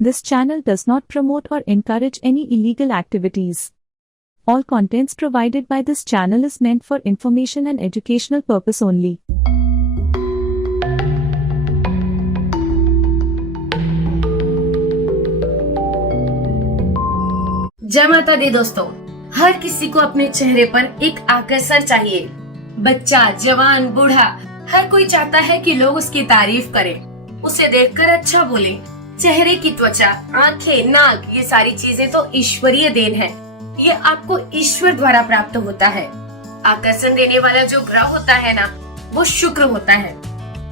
This channel does not promote or encourage any illegal activities. All contents provided by this channel is meant for information and educational purpose only. जय माता दी दोस्तों, हर किसी को अपने चेहरे पर एक आकर्षण चाहिए। बच्चा, जवान, बूढ़ा, हर कोई चाहता है कि लोग उसकी तारीफ करें, उसे देखकर अच्छा बोले। चेहरे की त्वचा, आंखें, नाक, ये सारी चीजें तो ईश्वरीय देन है। ये आपको ईश्वर द्वारा प्राप्त होता है। आकर्षण देने वाला जो ग्रह होता है ना, वो शुक्र होता है।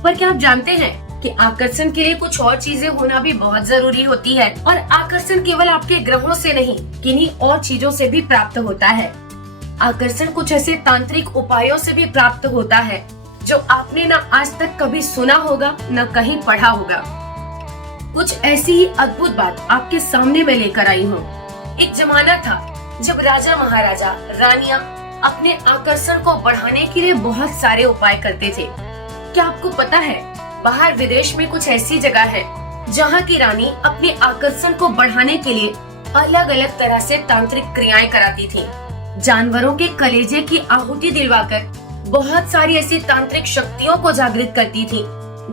पर क्या आप जानते हैं कि आकर्षण के लिए कुछ और चीजें होना भी बहुत जरूरी होती है। और आकर्षण केवल आपके ग्रहों से नहीं, किन्हीं और चीजों से भी प्राप्त होता है। आकर्षण कुछ ऐसे तांत्रिक उपायों से भी प्राप्त होता है जो आपने न आज तक कभी सुना होगा, न कहीं पढ़ा होगा। कुछ ऐसी ही अद्भुत बात आपके सामने मैं लेकर आई हूँ। एक जमाना था जब राजा महाराजा, रानियां अपने आकर्षण को बढ़ाने के लिए बहुत सारे उपाय करते थे। क्या आपको पता है, बाहर विदेश में कुछ ऐसी जगह है जहाँ की रानी अपने आकर्षण को बढ़ाने के लिए अलग अलग तरह से तांत्रिक क्रियाएं कराती थी। जानवरों के कलेजे की आहुति दिलवाकर बहुत सारी ऐसी तांत्रिक शक्तियों को जागृत करती थी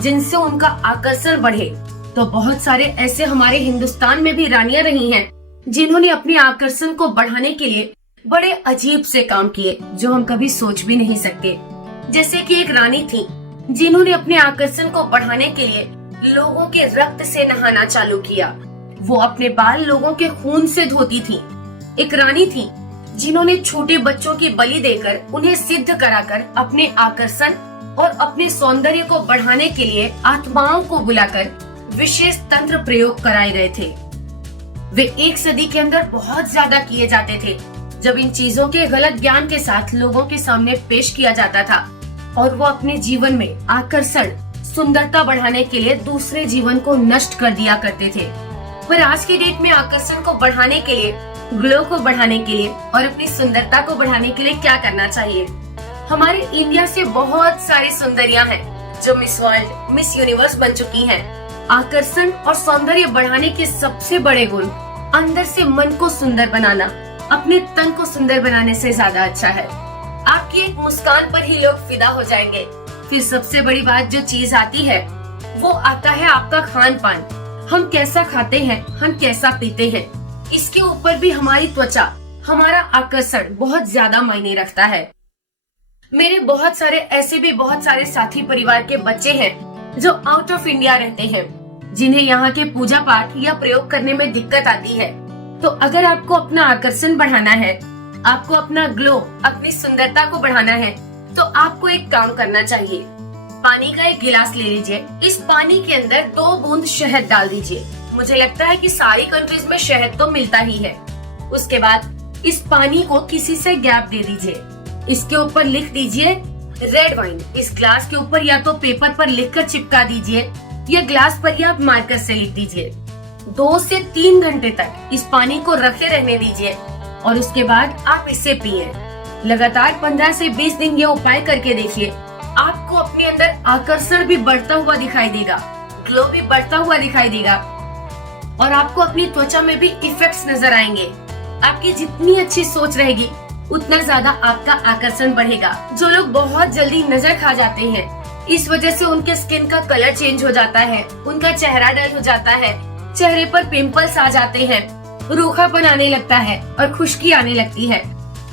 जिनसे उनका आकर्षण बढ़े। तो बहुत सारे ऐसे हमारे हिंदुस्तान में भी रानियां रही हैं जिन्होंने अपने आकर्षण को बढ़ाने के लिए बड़े अजीब से काम किए जो हम कभी सोच भी नहीं सकते। जैसे कि एक रानी थी जिन्होंने अपने आकर्षण को बढ़ाने के लिए लोगों के रक्त से नहाना चालू किया। वो अपने बाल लोगों के खून से धोती थी। एक रानी थी जिन्होंने छोटे बच्चों की बलि देकर उन्हें सिद्ध कराकर अपने आकर्षण और अपने सौंदर्य को बढ़ाने के लिए आत्माओं को बुलाकर विशेष तंत्र प्रयोग कराए गए थे। वे एक सदी के अंदर बहुत ज्यादा किए जाते थे, जब इन चीजों के गलत ज्ञान के साथ लोगों के सामने पेश किया जाता था और वो अपने जीवन में आकर्षण, सुंदरता बढ़ाने के लिए दूसरे जीवन को नष्ट कर दिया करते थे। पर आज के डेट में आकर्षण को बढ़ाने के लिए, ग्लो को बढ़ाने के लिए और अपनी सुंदरता को बढ़ाने के लिए क्या करना चाहिए? हमारे इंडिया से बहुत सारी सुंदरियां हैं जो मिस वर्ल्ड, मिस यूनिवर्स बन चुकी हैं। आकर्षण और सौंदर्य बढ़ाने के सबसे बड़े गुण अंदर से मन को सुंदर बनाना, अपने तन को सुंदर बनाने से ज्यादा अच्छा है। आपकी एक मुस्कान पर ही लोग फिदा हो जाएंगे। फिर सबसे बड़ी बात जो चीज आती है वो आता है आपका खान पान। हम कैसा खाते हैं, हम कैसा पीते हैं, इसके ऊपर भी हमारी त्वचा, हमारा आकर्षण बहुत ज्यादा मायने रखता है। मेरे बहुत सारे साथी परिवार के बच्चे हैं जो आउट ऑफ इंडिया रहते हैं, जिन्हें यहाँ के पूजा पाठ या प्रयोग करने में दिक्कत आती है। तो अगर आपको अपना आकर्षण बढ़ाना है, आपको अपना ग्लो, अपनी सुंदरता को बढ़ाना है, तो आपको एक काम करना चाहिए। पानी का एक गिलास ले लीजिए। इस पानी के अंदर 2 बूंद शहद डाल दीजिए। मुझे लगता है कि सारी कंट्रीज में शहद तो मिलता ही है। उसके बाद इस पानी को किसी से गैप दे दीजिए। इसके ऊपर लिख दीजिए रेड वाइन। इस ग्लास के ऊपर या तो पेपर पर लिखकर चिपका दीजिए या ग्लास पर ही आप मार्कर से लिख दीजिए। 2 से 3 घंटे तक इस पानी को रखे रहने दीजिए और उसके बाद आप इसे पिए। लगातार 15 से 20 दिन ये उपाय करके देखिए। आपको अपने अंदर आकर्षण भी बढ़ता हुआ दिखाई देगा, ग्लो भी बढ़ता हुआ दिखाई देगा और आपको अपनी त्वचा में भी इफेक्ट्स नजर आएंगे। आपकी जितनी अच्छी सोच रहेगी उतना ज्यादा आपका आकर्षण बढ़ेगा। जो लोग बहुत जल्दी नजर खा जाते हैं, इस वजह से उनके स्किन का कलर चेंज हो जाता है, उनका चेहरा डल हो जाता है, चेहरे पर पिंपल्स आ जाते हैं, रूखापन आने लगता है और खुश्की आने लगती है।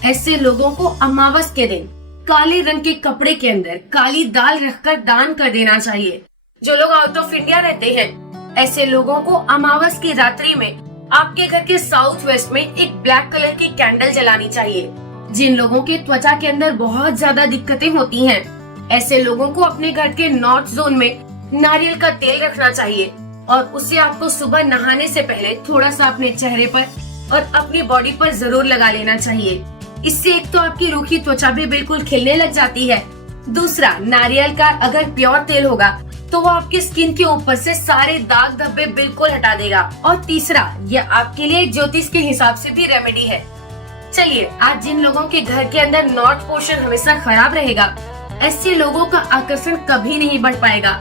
ऐसे लोगों को अमावस के दिन काले रंग के कपड़े के अंदर काली दाल रखकर दान कर देना चाहिए। जो लोग आउट ऑफ इंडिया रहते हैं, ऐसे लोगों को अमावस की रात्रि में आपके घर के साउथ वेस्ट में एक ब्लैक कलर की कैंडल जलानी चाहिए। जिन लोगों के त्वचा के अंदर बहुत ज्यादा दिक्कतें होती हैं, ऐसे लोगों को अपने घर के नॉर्थ जोन में नारियल का तेल रखना चाहिए और उसे आपको सुबह नहाने से पहले थोड़ा सा अपने चेहरे पर और अपनी बॉडी पर जरूर लगा लेना चाहिए। इससे एक तो आपकी रूखी त्वचा भी बिल्कुल खिलने लग जाती है। दूसरा, नारियल का अगर प्योर तेल होगा तो वो आपकी स्किन के ऊपर से सारे दाग धब्बे बिल्कुल हटा देगा। और तीसरा, ये आपके लिए ज्योतिष के हिसाब से भी रेमेडी है। चलिए, आज जिन लोगों के घर के अंदर नॉर्थ पोर्शन हमेशा खराब रहेगा, ऐसे लोगों का आकर्षण कभी नहीं बढ़ पाएगा।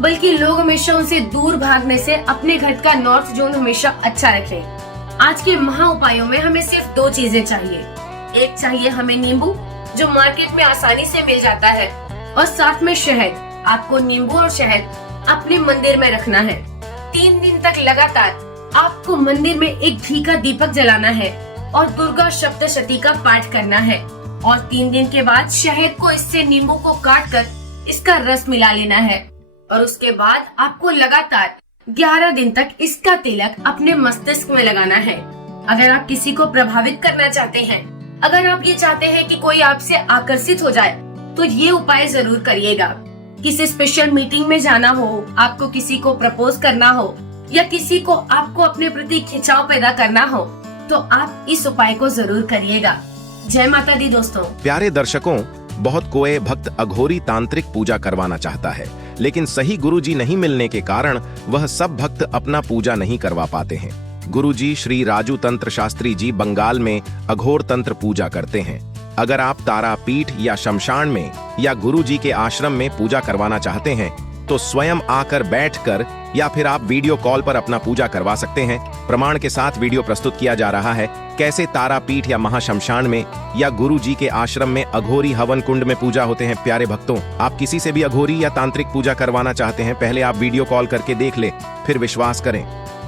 बल्कि लोग हमेशा उनसे दूर भागने से अपने घर का नॉर्थ जोन हमेशा अच्छा रखें। आज के महा उपायों में हमें सिर्फ 2 चीजें चाहिए। एक चाहिए हमें नींबू, जो मार्केट में आसानी से मिल जाता है, और साथ में शहद। आपको नींबू और शहद अपने मंदिर में रखना है। 3 दिन तक लगातार आपको मंदिर में एक घी का दीपक जलाना है और दुर्गा सप्तशती का पाठ करना है। और 3 दिन के बाद शहद को इससे नींबू को काट कर इसका रस मिला लेना है। और उसके बाद आपको लगातार 11 दिन तक इसका तिलक अपने मस्तिष्क में लगाना है। अगर आप किसी को प्रभावित करना चाहते हैं, अगर आप ये चाहते हैं कि कोई आपसे आकर्षित हो जाए, तो ये उपाय जरूर करिएगा। किसी स्पेशल मीटिंग में जाना हो, आपको किसी को प्रपोज करना हो, या किसी को आपको अपने प्रति खिंचाव पैदा करना हो, तो आप इस उपाय को जरूर करिएगा। जय माता दी दोस्तों। प्यारे दर्शकों, बहुत कोई भक्त अघोरी तांत्रिक पूजा करवाना चाहता है, लेकिन सही गुरुजी नहीं मिलने के कारण वह सब भक्त अपना पूजा नहीं करवा पाते हैं। गुरुजी श्री राजू तंत्र शास्त्री जी बंगाल में अघोर तंत्र पूजा करते हैं। अगर आप तारापीठ या शमशान में या गुरुजी के आश्रम में पूजा करवाना चाहते हैं, तो स्वयं आकर बैठकर या फिर आप वीडियो कॉल पर अपना पूजा करवा सकते हैं। प्रमाण के साथ वीडियो प्रस्तुत किया जा रहा है कैसे तारापीठ या महाशमशान में या गुरुजी के आश्रम में अघोरी हवन कुंड में पूजा होते हैं। प्यारे भक्तों, आप किसी से भी अघोरी या तांत्रिक पूजा करवाना चाहते हैं, पहले आप वीडियो कॉल करके देख ले, फिर विश्वास करें।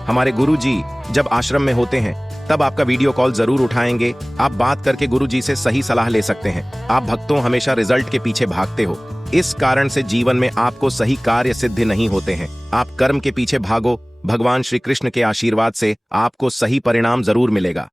हमारे गुरुजी जब आश्रम में होते हैं तब आपका वीडियो कॉल जरूर उठाएंगे। आप बात करके गुरुजी से सही सलाह ले सकते हैं। आप भक्तों हमेशा रिजल्ट के पीछे भागते हो, इस कारण से जीवन में आपको सही कार्य सिद्ध नहीं होते हैं। आप कर्म के पीछे भागो, भगवान श्री कृष्ण के आशीर्वाद से आपको सही परिणाम जरूर मिलेगा।